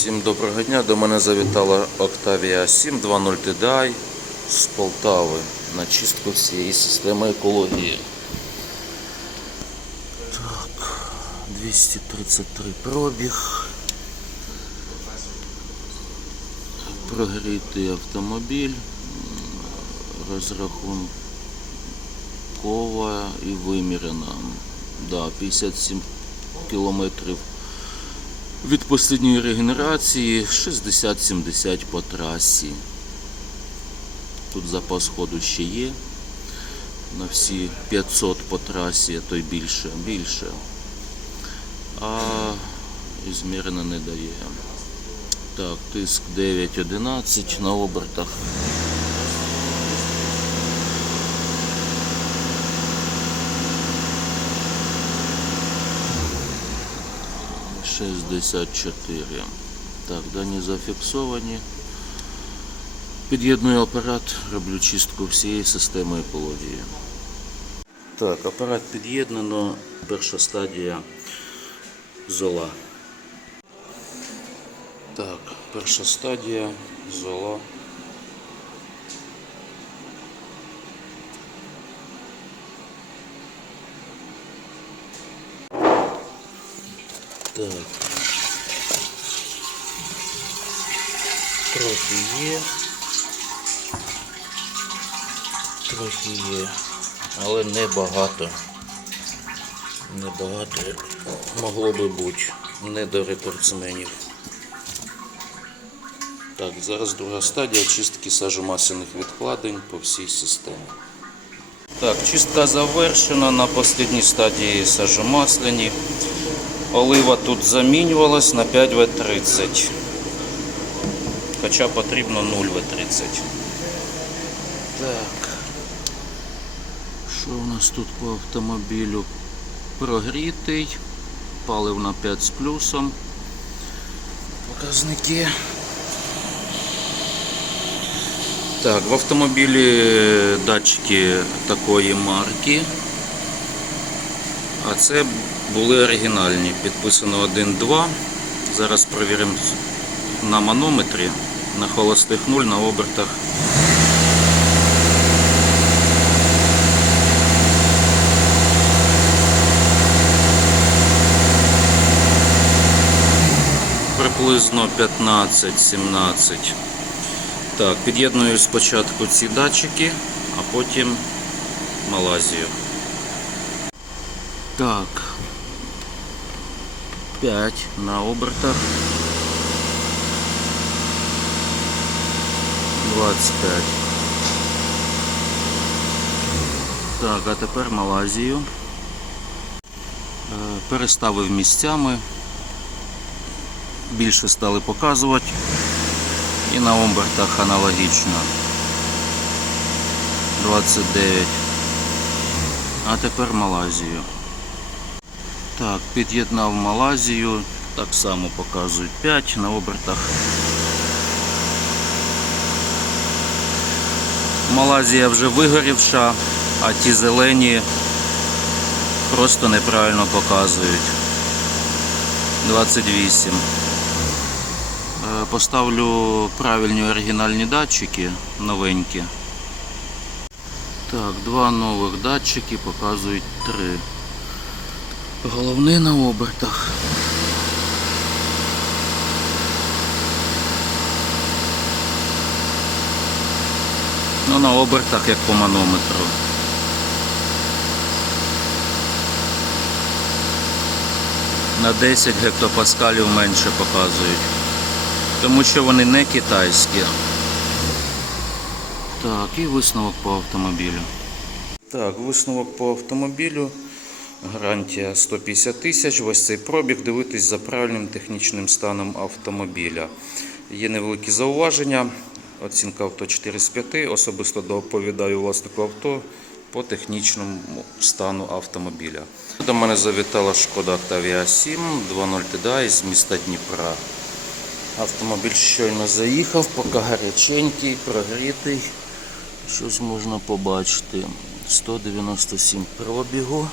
Всім доброго дня. До мене завітала Octavia 7 2.0 TDI з Полтави на чистку всієї системи екології. Так, 233 пробіг. Прогрітий автомобіль. Розрахункова і вимірена. Да, 57 кілометрів від послідньої регенерації 60-70 по трасі. Тут запас ходу ще є. На всі 500 по трасі, а то й більше, більше. А ізмірено не дає. Так, тиск 9-11 на обертах. Шістдесят чотири. Так, дані зафіксовані. Під'єдную апарат, роблю чистку всієї системи екології. Так, апарат під'єднано. Перша стадія зола. Так, перша стадія зола. Так. Трохи є. Трохи є. Але не багато. Небагато, як могло би бути. Не до рекордсменів. Так, зараз друга стадія чистки сажомасляних відкладень по всій системі. Так, чистка завершена на останній стадії сажомасляні. Олива тут замінювалась на 5В30. Хоча потрібно 0В30. Так. Що у нас тут по автомобілю? Прогрітий. Паливна 5 з плюсом. Показники. Так, в автомобілі датчики такої марки. А це були оригінальні. Підписано 1-2. Зараз перевіримо на манометрі, на холостих 0, на обертах. Приблизно 15-17. Так, під'єдную спочатку ці датчики, а потім Малазію. Так. 5 на обертах. 25. Так, а тепер Малазію. Е, Переставив місцями. Більше стали показувати. І на обертах аналогічно. 29. А тепер Малазію. Так, під'єднав Малазію, так само показують 5 на обертах. Малазія вже вигорівша, а ті зелені просто неправильно показують. 28. Е, Поставлю правильні оригінальні датчики новенькі. Так, два нових датчики показують 3. Головне на обертах. Ну, на обертах, як по манометру. На 10 гектопаскалів менше показують. Тому що вони не китайські. Так, і висновок по автомобілю. Так, висновок по автомобілю. Гарантія 150 тисяч. Ось цей пробіг. Дивитись за правильним технічним станом автомобіля. Є невеликі зауваження. Оцінка авто 4 з 5. Особисто доповідаю власнику авто по технічному стану автомобіля. До мене завітала шкода Octavia 7 2.0 TDI з міста Дніпра. Автомобіль щойно заїхав, поки гаряченький, прогрітий. Щось можна побачити. 197 пробігу.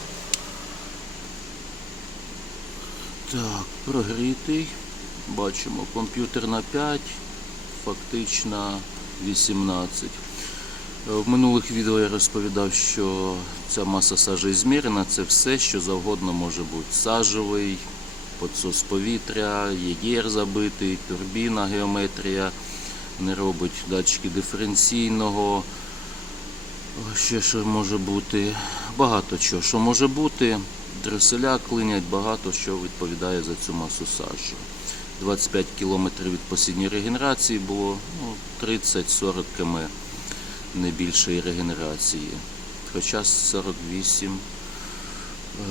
Так, прогрітий. бачимо, комп'ютерна 5, фактична 18. Е, В минулих відео я розповідав, що ця маса сажі змірена, це все, що завгодно може бути. Сажевий, підсос повітря, єгер забитий, турбіна, геометрія не робить датчики диференційного. Ще що може бути, багато чого, що може бути. Дреселя клинять, багато що відповідає за цю масу саджу. 25 км від посідньої регенерації було ну, 30-40 км не більшої регенерації. Хоча 48 е,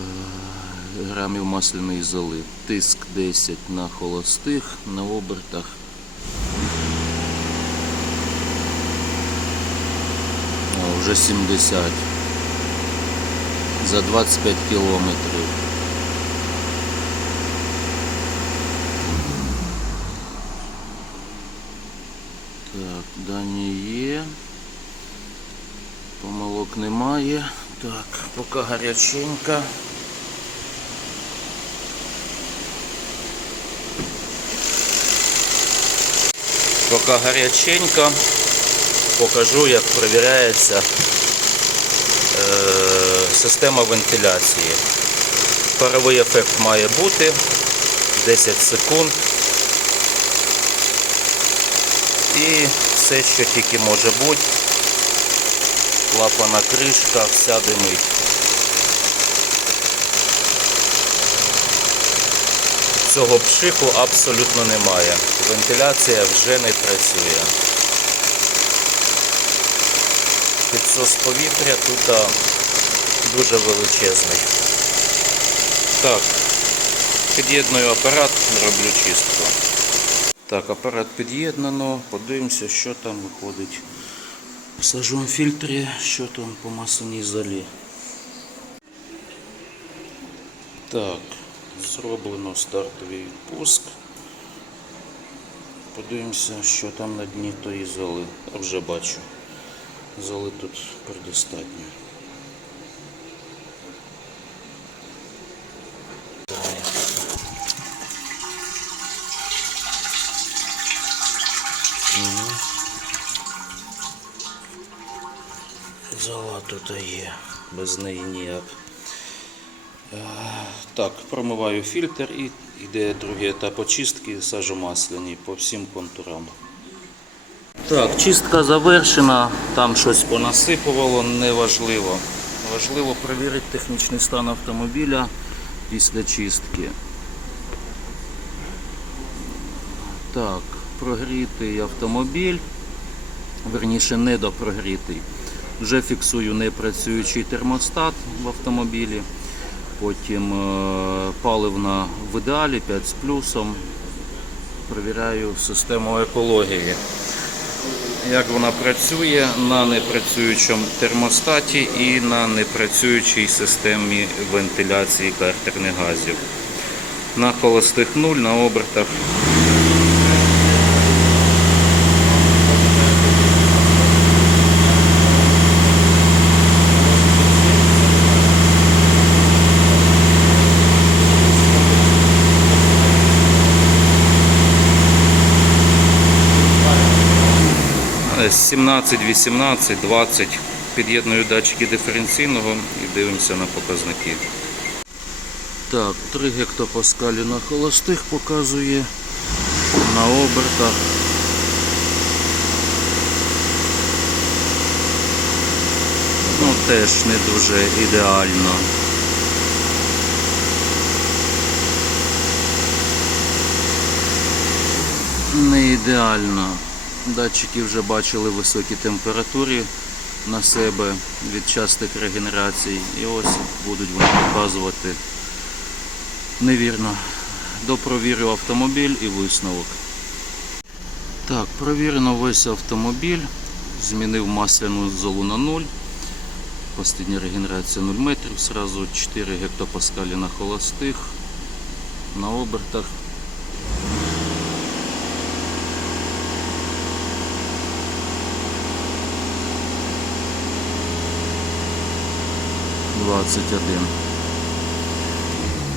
грамів масляної золи. Тиск 10 на холостих, на обертах. О, вже 70 за 25 кілометрів. Так, дані є. Помилок немає. Так, поки гаряченька. Поки гаряченька, покажу, як перевіряється е, система вентиляції. Паровий ефект має бути 10 секунд. І все, що тільки може бути, клапана кришка, вся димить. Цього пшику абсолютно немає. Вентиляція вже не працює. Підсос повітря тут дуже величезний. Так, під'єдную апарат, роблю чистку. Так, апарат під'єднано, подивимося, що там виходить в сажовому фільтрі, що там по масляній золі. Так, зроблено стартовий відпуск. Подивимося, що там на дні тої золи. Я вже бачу. Золи тут предостатньо. Зола тут є, без неї ніяк. Е, Так, промиваю фільтр і йде другий етап очистки сажомасляні по всім контурам. Так, чистка завершена, там щось понасипувало, неважливо. Важливо перевірити технічний стан автомобіля після чистки. Так, прогрітий автомобіль, верніше недопрогрітий. Вже фіксую непрацюючий термостат в автомобілі. Потім е, паливна в ідеалі 5 з плюсом. Провіряю систему екології. Як вона працює на непрацюючому термостаті і на непрацюючій системі вентиляції картерних газів. На холостих нуль, на обертах 17, 18, 20. Під'єдную датчики диференційного і дивимося на показники. Так, 3 гектопаскалі на холостих показує на обертах. Ну, теж не дуже ідеально. Не ідеально. Датчики вже бачили високі температури на себе від частих регенерацій. І ось будуть вони показувати невірно. Допровірю автомобіль і висновок. Так, провірено весь автомобіль. Змінив масляну золу на 0. Остання регенерація 0 метрів. Сразу 4 гектопаскалі на холостих, на обертах. Двадцять один.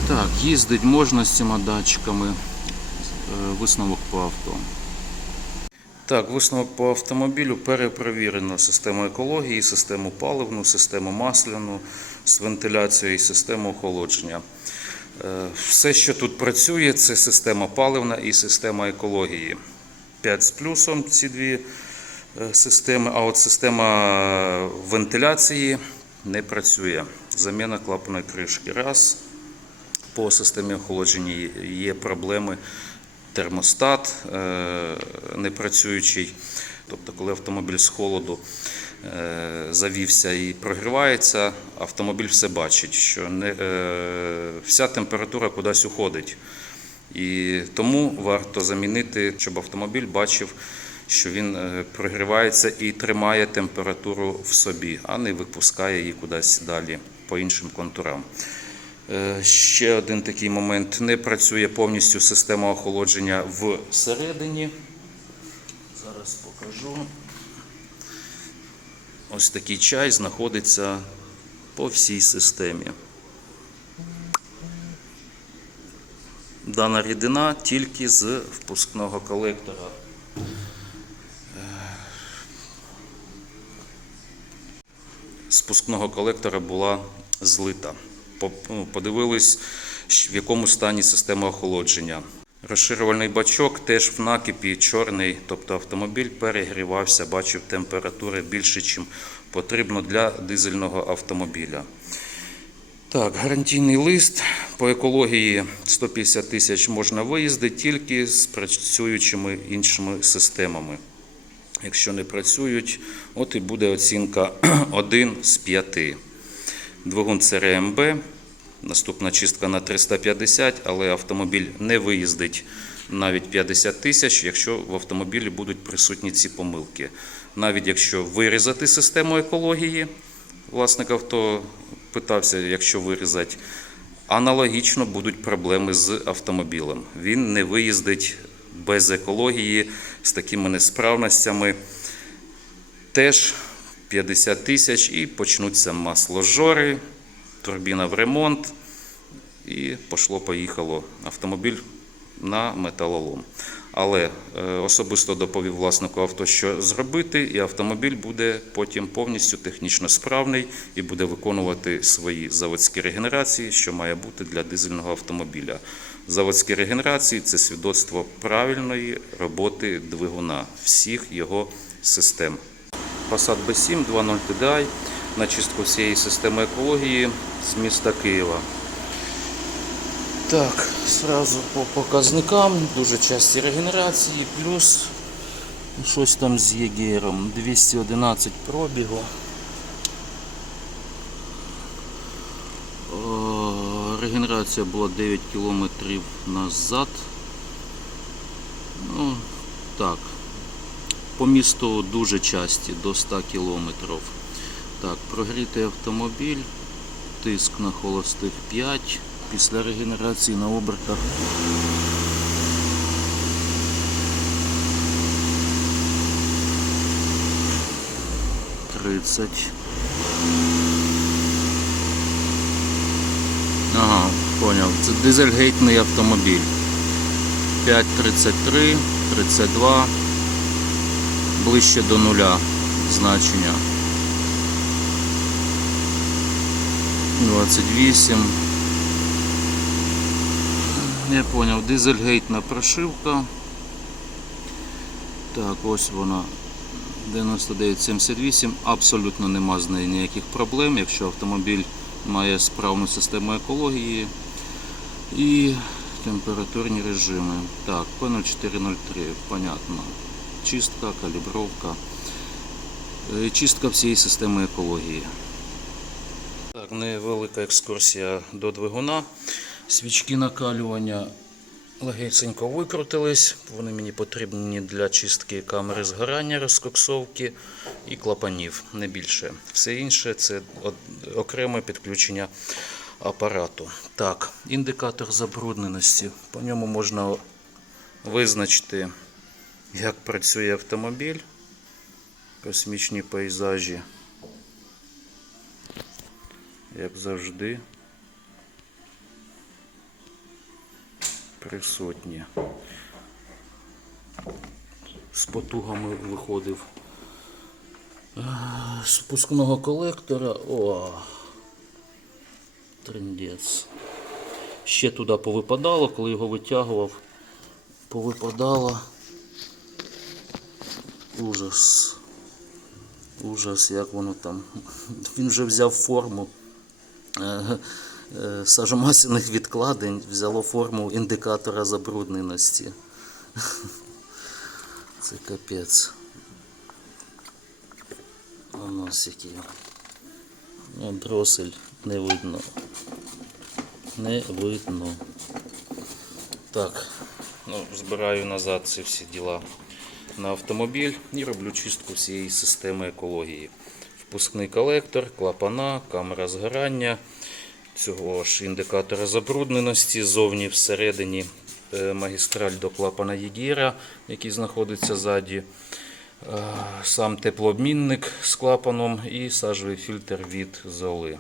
Так, їздить можна з цими датчиками. висновок по авто. Так, висновок по автомобілю перепровірено систему екології, систему паливну, систему масляну з вентиляцією і систему охолодження. Е, Все, що тут працює, це система паливна і система екології. 5 з плюсом ці дві е, системи, а от система вентиляції не працює. Заміна клапаної кришки. Раз. По системі охолодження є проблеми. Термостат е, непрацюючий. Тобто, коли автомобіль з холоду е, завівся і прогрівається, автомобіль все бачить, що не, е, вся температура кудись уходить. І тому варто замінити, щоб автомобіль бачив, що він прогрівається і тримає температуру в собі, а не випускає її кудись далі по іншим контурам. Е, Ще один такий момент. Не працює повністю система охолодження всередині. Зараз покажу. Ось такий чай знаходиться по всій системі. Дана рідина тільки з впускного колектора. З впускного колектора була злита. Ну, Подивились, в якому стані система охолодження. Розширювальний бачок теж в накипі чорний, тобто автомобіль перегрівався, бачив температури більше, ніж потрібно для дизельного автомобіля. Так, гарантійний лист по екології 150 тисяч можна виїздити тільки з працюючими іншими системами. Якщо не працюють, от і буде оцінка 1 з 5. Двигун ЦРМБ, наступна чистка на 350, але автомобіль не виїздить навіть 50 тисяч, якщо в автомобілі будуть присутні ці помилки. Навіть якщо вирізати систему екології, власник авто питався, якщо вирізати, аналогічно будуть проблеми з автомобілем. Він не виїздить без екології з такими несправностями. Теж 50 тисяч і почнуться масложори, турбіна в ремонт, і пошло-поїхало автомобіль на металолом. Але е, особисто доповів власнику авто, що зробити, і автомобіль буде потім повністю технічно справний і буде виконувати свої заводські регенерації, що має бути для дизельного автомобіля. Заводські регенерації це свідоцтво правильної роботи двигуна всіх його систем. Passat B7 2.0 TDI на чистку всієї системи екології з міста Києва. Так, сразу по показникам, дуже часті регенерації, плюс щось там з єгером. 211 пробігу. Регенерація була 9 кілометрів назад. Ну, так, по місту дуже часті, до 100 кілометрів. Так, прогрітий автомобіль, тиск на холостих 5, після регенерації на обертах. Тридцять. Ага, поняв. Це дизельгейтний автомобіль. 5.33, 32 ближче до нуля значення. 28. Я поняв, дизельгейтна прошивка. Так, ось вона. 9978. Абсолютно нема з нею ніяких проблем, якщо автомобіль має справну систему екології і температурні режими. Так, P0403, понятно чистка, калібровка, е, чистка всієї системи екології. Так, невелика екскурсія до двигуна. Свічки накалювання легесенько викрутились. Вони мені потрібні для чистки камери згорання, розкоксовки і клапанів, не більше. Все інше це окреме підключення апарату. Так, індикатор забрудненості. По ньому можна визначити як працює автомобіль, космічні пейзажі, як завжди, присутні. з потугами виходив. З пускного колектора. О! Трендець. Ще туди повипадало, коли його витягував, повипадало. Ужас. Ужас, як воно там. Він вже взяв форму е, е, відкладень, взяло форму індикатора забрудненості. Це капець. Носики. Ну, дросель не видно. Не видно. Так, ну, збираю назад ці всі діла на автомобіль і роблю чистку всієї системи екології. Впускний колектор, клапана, камера згорання, цього ж індикатора забрудненості, зовні всередині е, магістраль до клапана Єгіра, який знаходиться ззаді. Е, Сам теплообмінник з клапаном і сажовий фільтр від золи.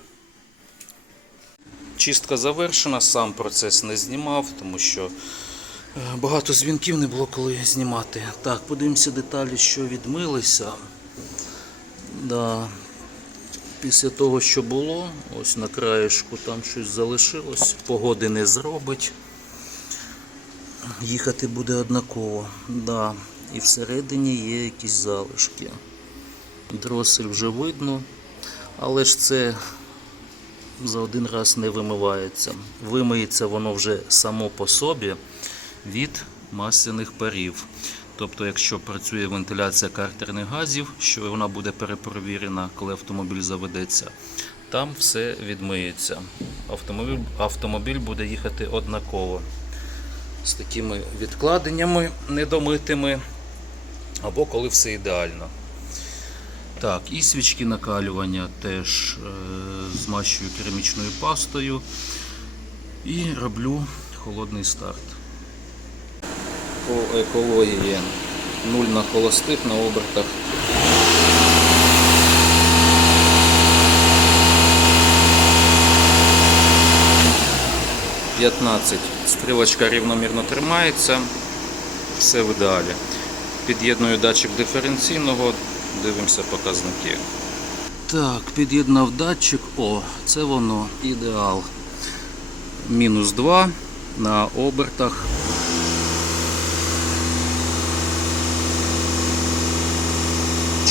Чистка завершена, сам процес не знімав, тому що багато дзвінків не було коли знімати. Так, подивимося деталі, що відмилися. Да. Після того, що було, ось на краєшку там щось залишилось, погоди не зробить. Їхати буде однаково. Да. І всередині є якісь залишки. Дросель вже видно, але ж це за один раз не вимивається. Вимиється воно вже само по собі від масляних парів. Тобто, якщо працює вентиляція картерних газів, що вона буде перепровірена, коли автомобіль заведеться, там все відмиється. Автомобіль, автомобіль буде їхати однаково з такими відкладеннями недомитими, або коли все ідеально. Так, і свічки накалювання теж е, змащую керамічною пастою і роблю холодний старт. По екології нуль на холостих на обертах. П'ятнадцять. Стрілочка рівномірно тримається, все в ідеалі. Під'єдную датчик диференційного, дивимося показники. Так, під'єднав датчик. О, це воно ідеал. Мінус 2 на обертах.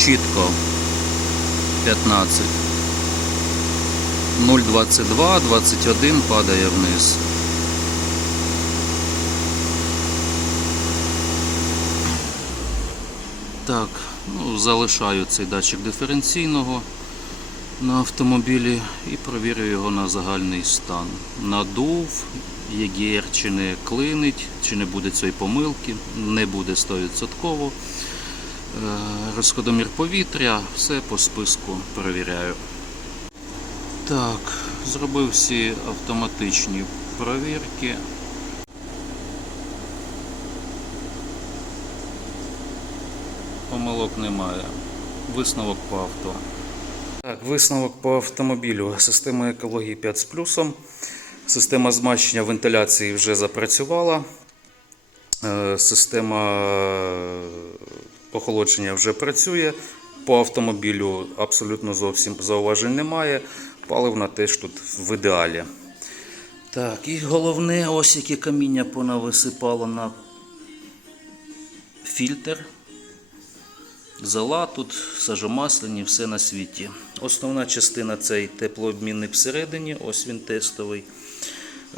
Чітко 15. 0,22, 21 падає вниз. Так, ну, залишаю цей датчик диференційного на автомобілі і провірю його на загальний стан. Надув, ЄГР чи не клинить, чи не буде цієї помилки, не буде 100%. Е, Розходомір повітря, все по списку перевіряю. Так, зробив всі автоматичні провірки. Помилок немає. Висновок по авто. Так, висновок по автомобілю. Система екології 5 з плюсом. Система змащення вентиляції вже запрацювала. Е, Система охолодження вже працює. По автомобілю абсолютно зовсім зауважень немає. Паливна теж тут в ідеалі. Так, і головне, ось яке каміння понависипало на фільтр. Зола тут, сажомасляні, все на світі. Основна частина цей теплообмінник всередині, ось він тестовий.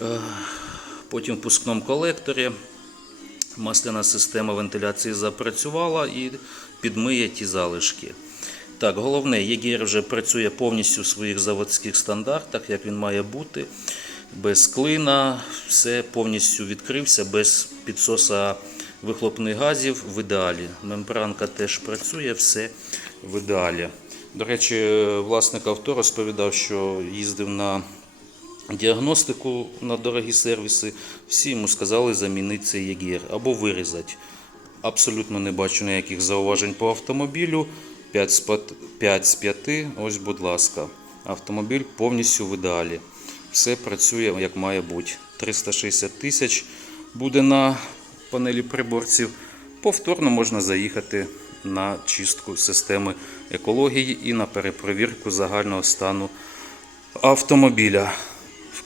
Е, Потім в пускному колекторі масляна система вентиляції запрацювала і підмиє ті залишки. Так, головне, ЄГР вже працює повністю в своїх заводських стандартах, як він має бути. Без клина, все повністю відкрився, без підсоса вихлопних газів в ідеалі. Мембранка теж працює, все в ідеалі. До речі, власник авто розповідав, що їздив на діагностику на дорогі сервіси. Всі йому сказали замінити цей ЄГР або вирізати. Абсолютно не бачу ніяких зауважень по автомобілю. 5 з 5, 5 з 5, ось, будь ласка. Автомобіль повністю в ідеалі. Все працює як має бути. 360 тисяч буде на панелі приборців. повторно можна заїхати на чистку системи екології і на перепровірку загального стану автомобіля.